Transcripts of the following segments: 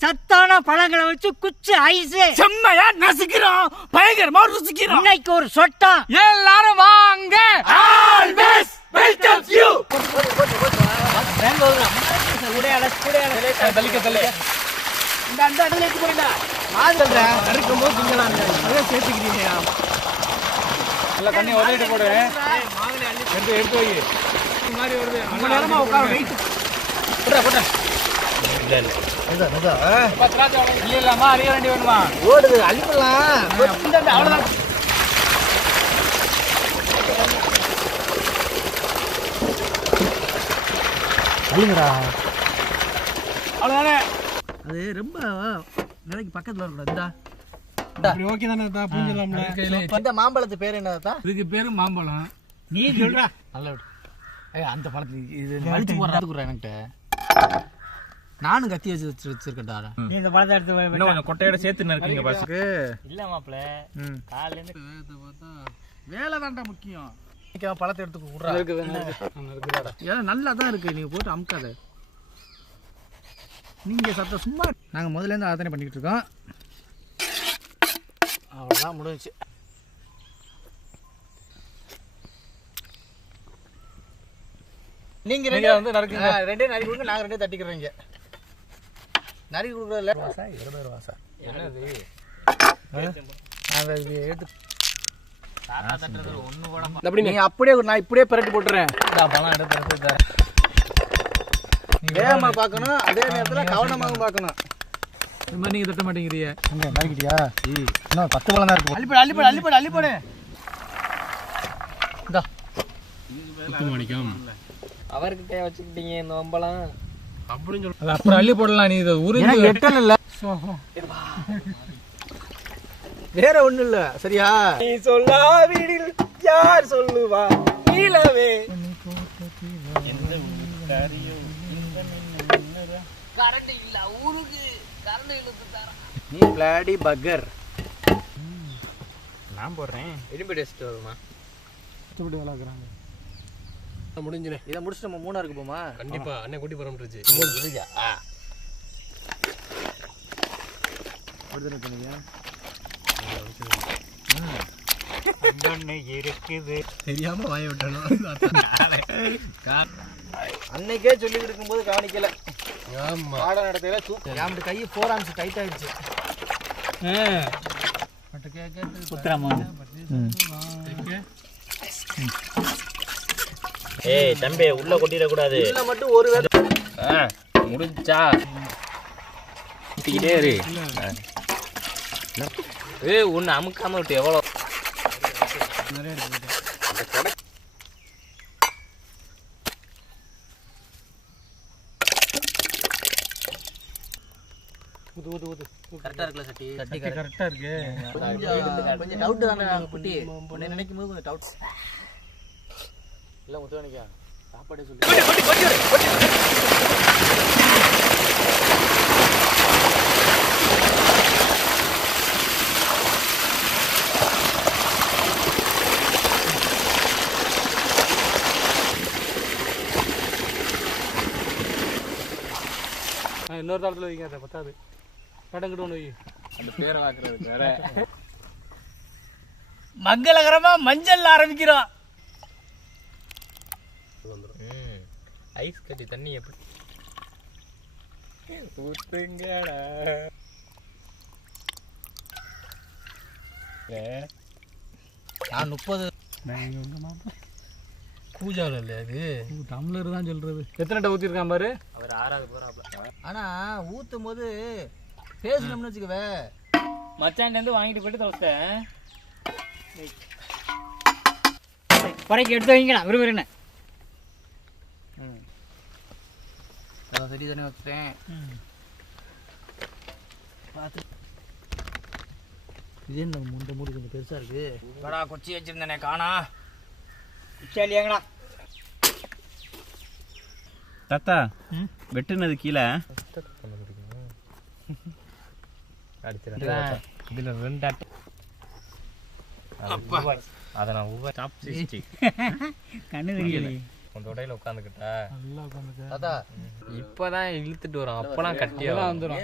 சத்தான பழங்களை வச்சு குச்சி ஐஸ் செம்மையா நசுக்கிறோம், பயங்கரமா ருசிக்கிறோம். இன்னைக்கு ஒரு சொட்டம். எல்லாரும் வாங்க. Always welcome you. இந்த இடத்துல எடுத்து போறீங்களா? நான் சொல்றேன், அறுக்கும் போது திங்கலாம். அதான் சேர்த்துக்கிறீங்க. நல்லா தண்ணி உதவிட்டு போடு. எடுத்து வை. இந்த மாதிரி வருது. ரொம்ப நேரமா உட்கார வெயிட். போட்டா. இல்ல இல்லம்மா, அரிய வண்டி வேணுமா? ஓடுது, அழிப்பலாம். அவ்வளவுதான். அழிங்கடா. அவ்வளவுதானே. அது ரொம்ப நிலைக்கு பக்கத்துல இருக்கக்கூடாது. ஓகே தானே, புரிஞ்சுக்கலாம்ல. இந்த மாம்பழத்து பேர் என்னதா? இதுக்கு பேரு மாம்பழம். நீ சொல்ற. நல்லா விடு. அந்த பழத்துல இது வலிச்சு போடுறதுக்குறா என்கிட்ட. நானும் கத்தி வச்சிருக்கேன்டா. நீ இந்த பழத்தை எடுத்து இன்னும் கொஞ்சம் கொட்டையோட சேர்த்து நறுக்கீங்க பாஸ்க்கு. இல்ல மாப்ள, காலையில இருந்து பார்த்தா வேலை தான்டா முக்கியம். பழத்தை எடுத்து குடுறா. இருக்குடா. ஏன் நல்லா தான் இருக்கு, நீங்க போட்டு அமுக்காத. நீங்க சத்த சும்மா. நாங்க முதல்ல இருந்து அதை தானே பண்ணிக்கிட்டு இருக்கோம். அவ்வளோதான் முடிஞ்சிச்சு. நீங்க வந்து நறுக்குங்க. ரெண்டே நறுக்கி கொடுங்க, நாங்க ரெண்டே தட்டிக்கிறோங்க. நறுக்கி கொடுக்குறதுல 20 ரூபா. என்னது? அதை எடுத்து நீங்க அப்படியே நான் இப்படியே பிரட்டி போட்டுறேன். பழம் எடுத்து தரேன். வேகமா பார்க்கணும், அதே நேரத்துல கவனமாக பார்க்கணும். இந்த மாதிரி நீங்க தட்ட மாட்டேங்கிறீங்க. இங்க நறுக்கிட்டியா? இன்னும் 10 பழம் தான் இருக்கு. அள்ளிப்போடு. இந்தா மாணிக்கம் அவர்கிட்ட வச்சுக்கிட்டீங்க இந்த வம்பலாம் அப்படின்னு சொல்லு. அப்புறம் அள்ளி போடலாம். நீ இதை உரிஞ்சு எட்டல் இல்ல, வேற ஒண்ணு இல்ல. சரியா? நீ சொல்லா வீடில் யார் சொல்லுவா நீலவே கரண்ட் இல்ல ஊருக்கு கரண்ட் இழுத்து தர. நீ பிளாடி பக்கர். நான் போடுறேன். இரும்பு டெஸ்ட் வருமா? சுட்டு விளாக்குறாங்க. முடிஞ்சிரு. இதை முடிச்சுட்டு நம்ம மூணாருக்கு போமா? கண்டிப்பா. அண்ணன் கூட்டி போறோம்ன்றுச்சு. தெரியாம வாய விட்டணும். அன்னைக்கே சொல்லி கொடுக்கும்போது கவனிக்கல. பாடம் நடத்தையில தூக்கம் கை 4 ஆம்ஸ் டைட் ஆயிடுச்சு. ஏய் தம்பி, உள்ள கொட்டிடக்கூடாது. உள்ள மட்டும் ஒரு வேளை முடிஞ்சா ஊத்திக்கிட்டே இரு. ஒன்று அமுக்காம விட்டு எவ்வளோ கரெக்டா இருக்குல்ல சட்டி? சட்டி கரெக்டா இருக்கு. கொஞ்சம் டவுட் தானே குட்டி. உன்னை நினைக்கும் போது கொஞ்சம் டவுட். இல்ல முத்துவனிக்கா சாப்பாடே சொல்லி இன்னொரு தளத்துல வைக்காத, பத்தாது. கடங்கிட்டு ஒன்று வை. அந்த பேரை வாக்குறதுக்கு வேற. மங்களகரமா மஞ்சள் ஆரம்பிக்கிறோம். ஐஸ் கட்டி தண்ணி எப்படி ஊத்துங்கடா. நான் 30 கூஜாவில் இல்லையா அது? டம்ளர் தான் சொல்றது. எத்தனை ஊற்றிருக்கான் பாரு. அவர் 6வது போறாப்ல. ஆனா ஊத்தும் போது பேசணும்னு வச்சுக்கவே, மச்சான் வந்து வாங்கிட்டு போயிட்டு தோசை குறைக்கு எடுத்து வைங்கண்ணா. விரும்புறேன் சரி தானே வச்சுட்டேன். பார்த்து இது என்ன முண்டை மூடி கொஞ்சம் பெருசா இருக்கு. கடா கொச்சி வச்சிருந்தேனே காணா. இல்லையாங்கண்ணா தாத்தா வெட்டுனது கீழே இதுல 2 அதை நான் கண்ணு தெரியல. உன் தொடையில உட்காந்துக்கிட்டா நல்லா உட்காந்துக்க. தாத்தா இப்பதான் இழுத்துட்டு வரும் அப்பெல்லாம் கட்டியா வந்துடும்.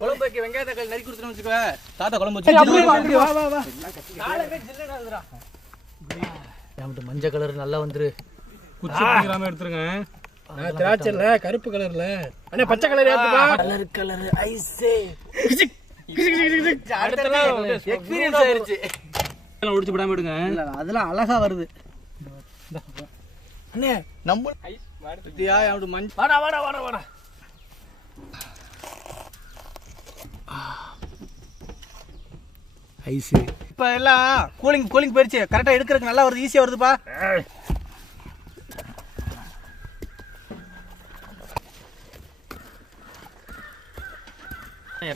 குழம்பு வைக்க வெங்காய தக்காளி நறுக்கி கொடுத்துட்டு வச்சுக்கோ. தாத்தா குழம்பு வச்சு மஞ்சள் கலர் நல்லா வந்துரு. குச்சி பிடிக்கிறாம எடுத்துருங்க. திராட்சை இல்ல கருப்பு கலர்ல அண்ணே பச்சை கலர் ஏத்துப்பா. கலர் ஐஸ் எக்ஸ்பீரியன்ஸ் ஆயிருச்சு. ஒடிச்சு விடாம எடுங்க. அதெல்லாம் அழகா வருது அண்ணே நம்ம ஐஸ் மாடுத்தியா அவடு மஞ்சள். வாடா வாடா வாடா வாடா. ஐஸ் இப்ப எல்லாம் கூலிங் போயிருச்சு. கரெக்டா எடுக்கிறதுக்கு நல்லா வருது, ஈஸியா வருதுப்பா.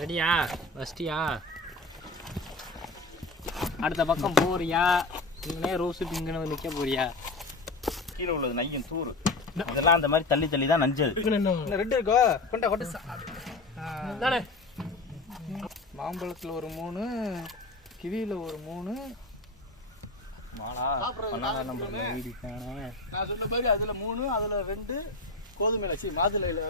ரெடியா ஃபஸ்ட்டியா அடுத்த பக்கம் போறியா நீங்களே ரோஸு பிங்குன்னு நிற்க போறியா? கீழே உள்ளது நையும் தூரு அதெல்லாம் அந்த மாதிரி தள்ளி தள்ளி தான் நஞ்சது. ரெண்டு இருக்கோ கொண்டா கொண்டா. மாம்பழத்துல ஒரு 3, கிவியில ஒரு 3. நான் சொன்ன மாதிரி அதுல 3, அதுல 2 கோதுமையில மாதுளையில.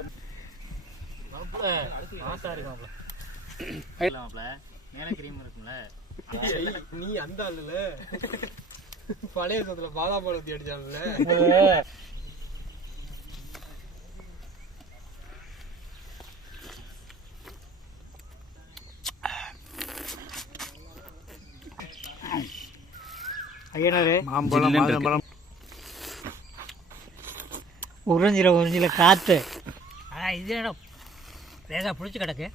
நீ அந்த ஆளுல பழைய சத்துல பாதாம் பழத்தி அடிச்சான்ல. ஐயனாரு மாம்பழம் மாதுளம்பழம் உறிஞ்சில காத்து. இது என்ன லேசா புளிச்சு கிடக்கு.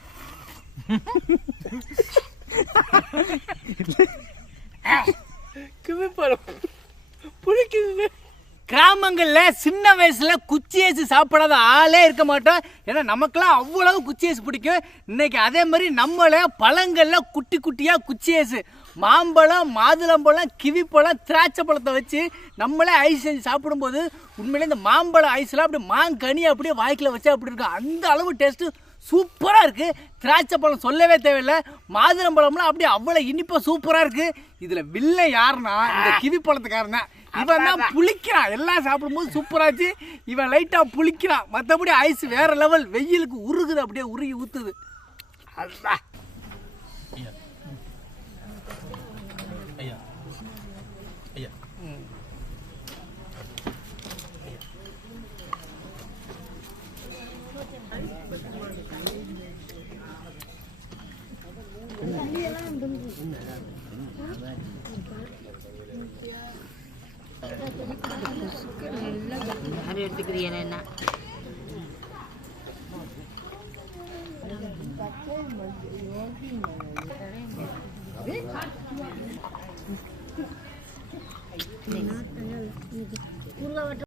கிராமங்கள்ல சின்ன வயசுல குச்சி ஏசு சாப்பிடாத ஆளே இருக்க மாட்டோம். ஏன்னா நமக்கெல்லாம் அவ்வளவு குச்சி ஏசு பிடிக்கும். இன்னைக்கு அதே மாதிரி நம்மள பழங்கள்ல குட்டி குட்டியா குச்சி ஏசு, மாம்பழம், மாதுளம்பழம், கிவி பழம், திராட்சை பழத்தை வச்சு நம்மளே ஐஸ் செஞ்சு சாப்பிடும்போது உண்மையிலே இந்த மாம்பழம் ஐஸ்லாம் அப்படி மாங்கனி அப்படியே வாய்க்கில் வச்சா அப்படி இருக்கும். அந்த அளவு டேஸ்ட்டு சூப்பராக இருக்குது. திராட்சை பழம் சொல்லவே தேவையில்லை. மாதுளம்பழம்லாம் அப்படியே அவ்வளோ இனிப்பாக சூப்பராக இருக்குது. இதில் வில்லை யாருன்னா இந்த கிவி பழத்துக்காரன் தான். இவன் தான் புளிக்கிறான். எல்லாம் சாப்பிடும்போது சூப்பராச்சு. இவன் லைட்டாக புளிக்கிறான். மற்றபடி ஐஸ் வேற லெவல். வெயிலுக்கு உருகுது, அப்படியே உருகி ஊற்றுது. அதுதான் எடுத்துக்கிறீங்க என்ன